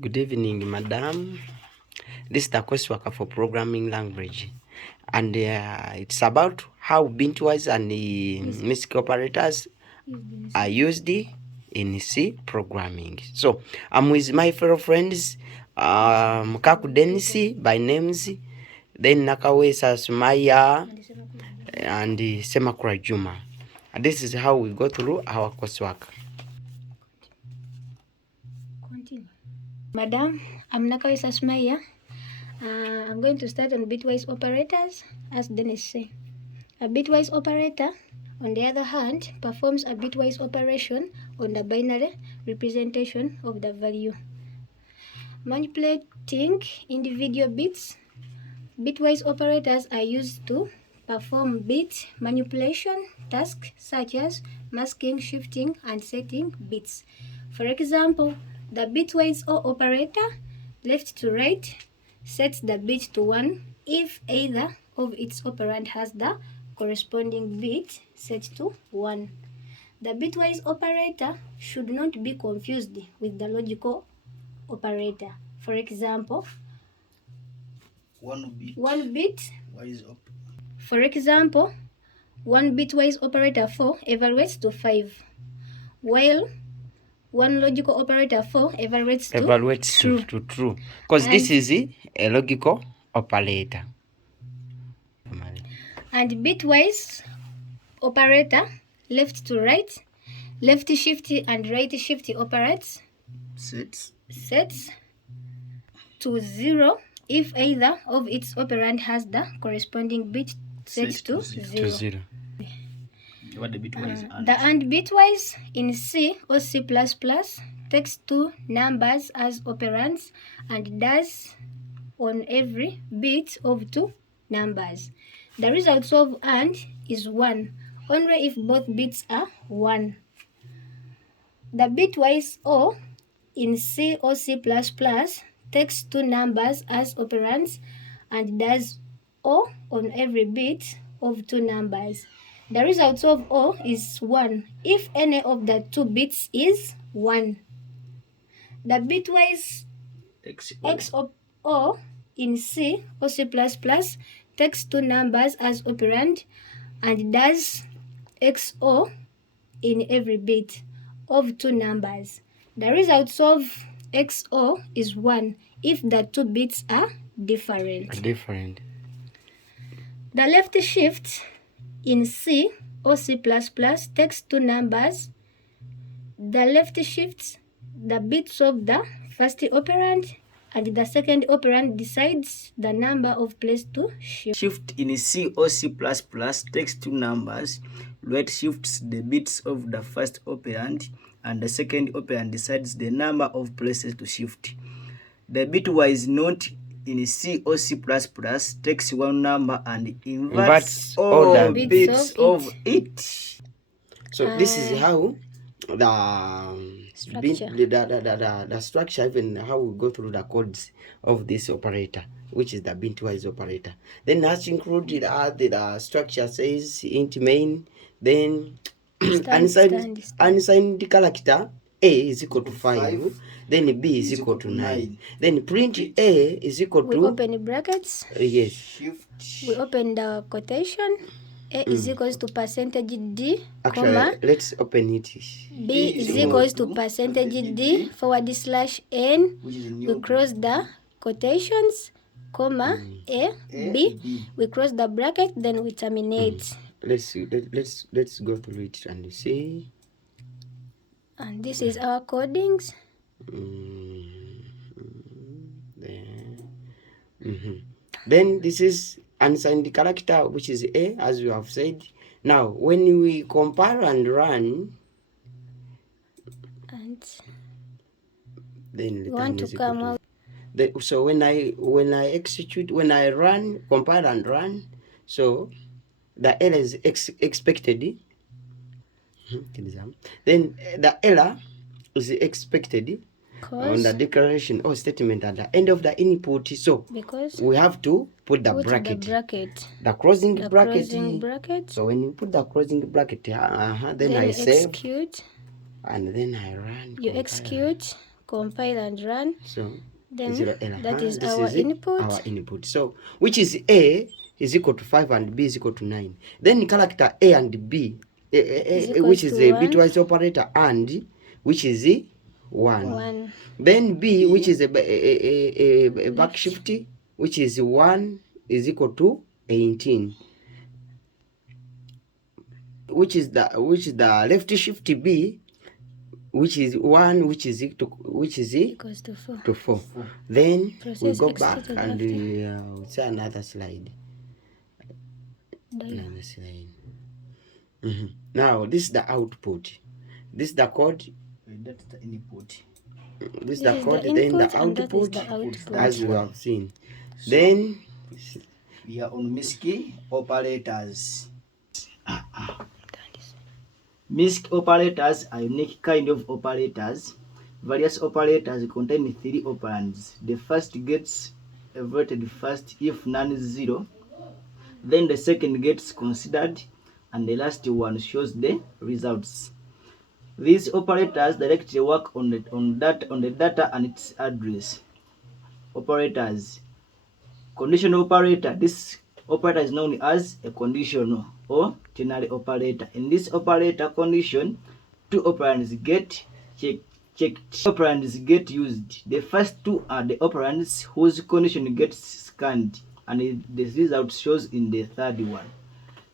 Good evening, madam. This is the coursework for programming language, and it's about how Bitwise and the Misc operators are used in C programming. So I'm with my fellow friends, Mkaku Denisi by names, then Nakawesa Sumaya and Semakura Juma. And this is how we go through our coursework. Continue. Madam, I'm Nakawesa Sumaya. I'm going to start on bitwise operators, as Dennis said. A bitwise operator, on the other hand, performs a bitwise operation on the binary representation of the value. Manipulating individual bits, bitwise operators are used to perform bit manipulation tasks such as masking, shifting, and setting bits. For example, the bitwise OR operator, left to right, sets the bit to 1 if either of its operand has the corresponding bit set to 1. The bitwise operator should not be confused with the logical operator. For example, one bit wise up. For example, one bitwise operator 4 evaluates to 5, while one logical operator 4 evaluates to true. Because this is a logical operator. And bitwise operator, left to right, left shift and right shift operates sets to 0 if either of its operand has the corresponding bit set to 0. What the bitwise and? The AND bitwise in C or C++ takes two numbers as operands and does on every bit of two numbers. The result of AND is 1 only if both bits are 1. The bitwise OR in C or C++ takes two numbers as operands and does OR on every bit of two numbers. The result of OR is 1 if any of the two bits is 1. The bitwise XOR in C or C++ takes two numbers as operand and does XOR in every bit of two numbers. The result of XOR is 1 if the two bits are different. The left shift in C or C++ takes two numbers. The left shifts the bits of the first operand, and the second operand decides the number of places to shift. Shift in C or C++ takes two numbers. Right shifts the bits of the first operand, and the second operand decides the number of places to shift. The bitwise note in C or C++ takes one number and inverts all the bits of it. So this is how the structure, even how we go through the codes of this operator, which is the bitwise operator. Then has included the structure says int main, then unsigned character A is equal to 5, then B is equal to 9. Then print A is equal to... We open brackets. Yes. We open the quotation. A is equals to percentage D, actually, comma, let's open it. B is equals to percentage D / N. We close the quotations, comma, A, B. We close the bracket, then we terminate. Let's go through it and see. And this is our codings. Then this is unsigned character, which is A, as we have said. Now, when we compare and run, and then we want to come out. So when I run, compare and run, so the error is expected. Then the error is expected on the declaration or statement at the end of the input. So because we have to put the bracket. The closing bracket. So when you put the closing bracket, then I execute, save, and then I run. You execute, compile and run. So Then zero error. that is This our is input. our input. So which is A is equal to 5 and B is equal to 9. Then character A and B, which is a bitwise operator, and which is 1. Then B, which is a back shift, which is 1 is equal to 18. Which is the left shift B, which is 1, which is Equals to 4. Then Process we go back executed and after. say another slide. Another slide. Now this is the output. This is the code. That's the input. This is the code. Then the output, as you have seen. So, then we are on Misc operators. Misc operators are unique kind of operators. Various operators contain 3 operands. The first gets evaluated first if none is 0. Then the second gets considered, and the last one shows the results. These operators directly work on the data and its address. Operators. Conditional operator. This operator is known as a conditional or ternary operator. In this operator condition, 2 operands get checked. Operands get used. The first 2 are the operands whose condition gets scanned, and the result shows in the third one.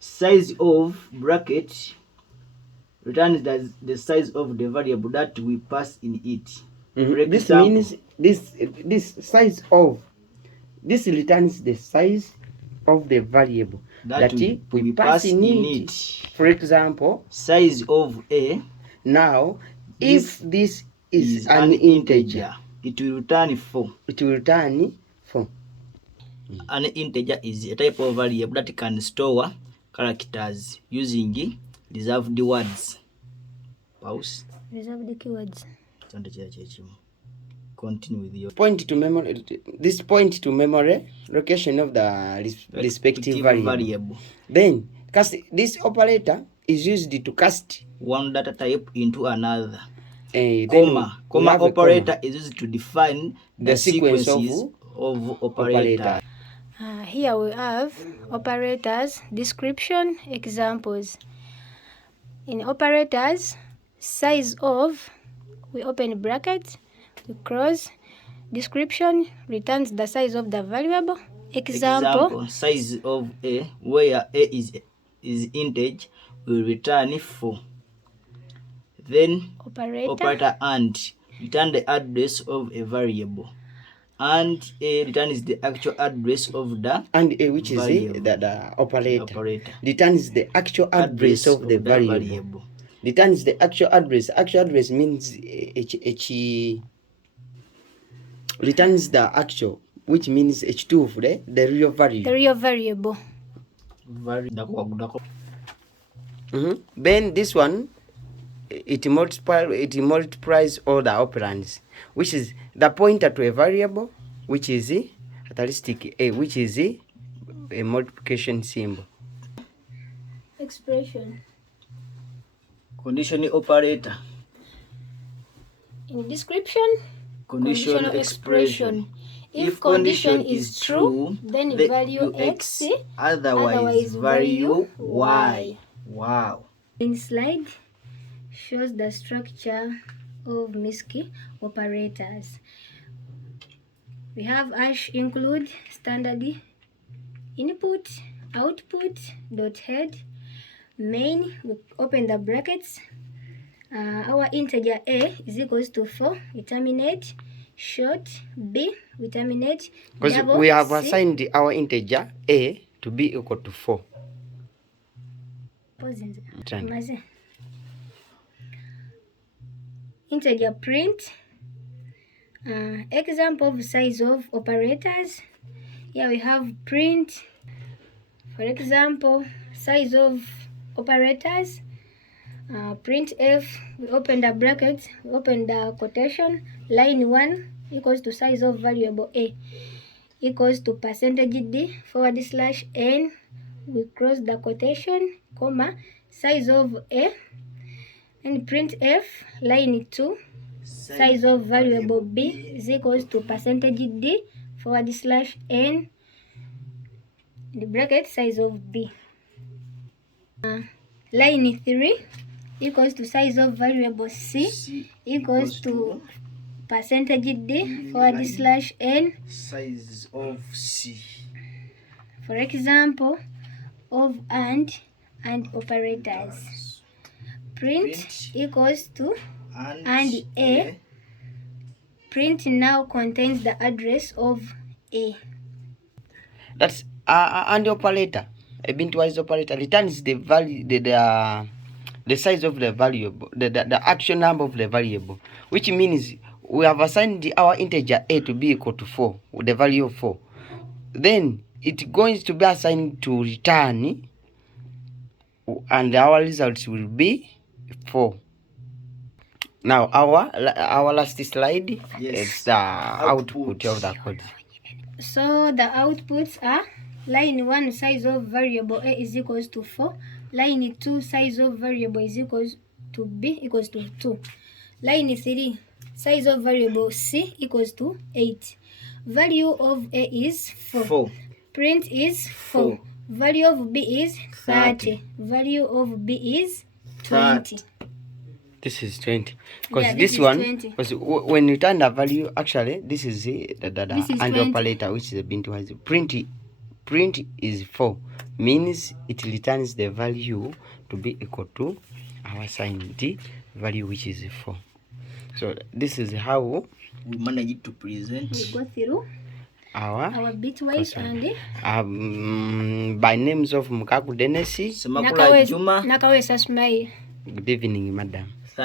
Size of bracket returns the size of the variable that we pass in it. For example, this means this size of this returns the size of the variable that we pass in it. For example, size of A. Now, if this is an integer, it will return 4. It will return 4. An integer is a type of variable that can store characters using reserved words. Pause. Reserved keywords. Continue with your point to memory. This point to memory location of the respective variable. Then, cast this operator is used to cast one data type into another. Comma Operator is used to define the sequences of operators. Here we have operators, description, examples. In operators, size of, we open bracket, we cross, description returns the size of the variable. Example, size of A, where A is integer, will return 4. Then operator and return the address of a variable, and A returns the actual address of the which variable. Is the operator returns the actual address of the variable. Returns the actual address. Actual address means returns the actual, which means h2 of the real value. The real variable. Then this one, it multiplies all the operands, which is the pointer to a variable, which is characteristic A, which is a multiplication symbol. Expression. Conditional operator. In description, conditional expression. If condition is true, then value X, otherwise value Y. Wow. In slide shows the structure of Misc operators. We have include standard input, output, dot head, main, we open the brackets. Our integer A is equals to 4, we terminate. Short B, we terminate. Because we have assigned our integer A to be equal to 4. Integer print. Example of size of operators. Here we have print. For example, size of operators. Print F, we open the bracket, we open the quotation. Line 1 equals to size of variable A equals to percentage %d / n. We close the quotation, comma, size of A, and print F, line 2. size of variable b is equals to percentage d / n the bracket size of b. Line 3 equals to size of variable c equals to percentage d / n size of c. For example, of and operators. Print equals to and a. Print now contains the address of a. That's and the operator. A bitwise operator returns the value, the size of the variable, the actual number of the variable, which means we have assigned our integer a to be equal to 4, with the value of 4. Then it going to be assigned to return, and our results will be 4. Now our last slide is the output of the code. So the outputs are line 1 size of variable a is equals to 4. Line 2 size of variable is equals to b equals to 2. Line 3 size of variable c equals to 8. Value of a is 4. Print is 4. Value of b is 30. Value of b is 20. This is 20 because Yeah, this is one 20. was when you turn the value, actually this is the This is and 20. operator, which is a bitwise. Print is 4, means it returns the value to be equal to our assigned value, which is 4. So this is how we managed to present. We go through our bitwise and by names of Mukaku Denesi. Semakula Juma. Nakawesa Smile. Good evening, madam.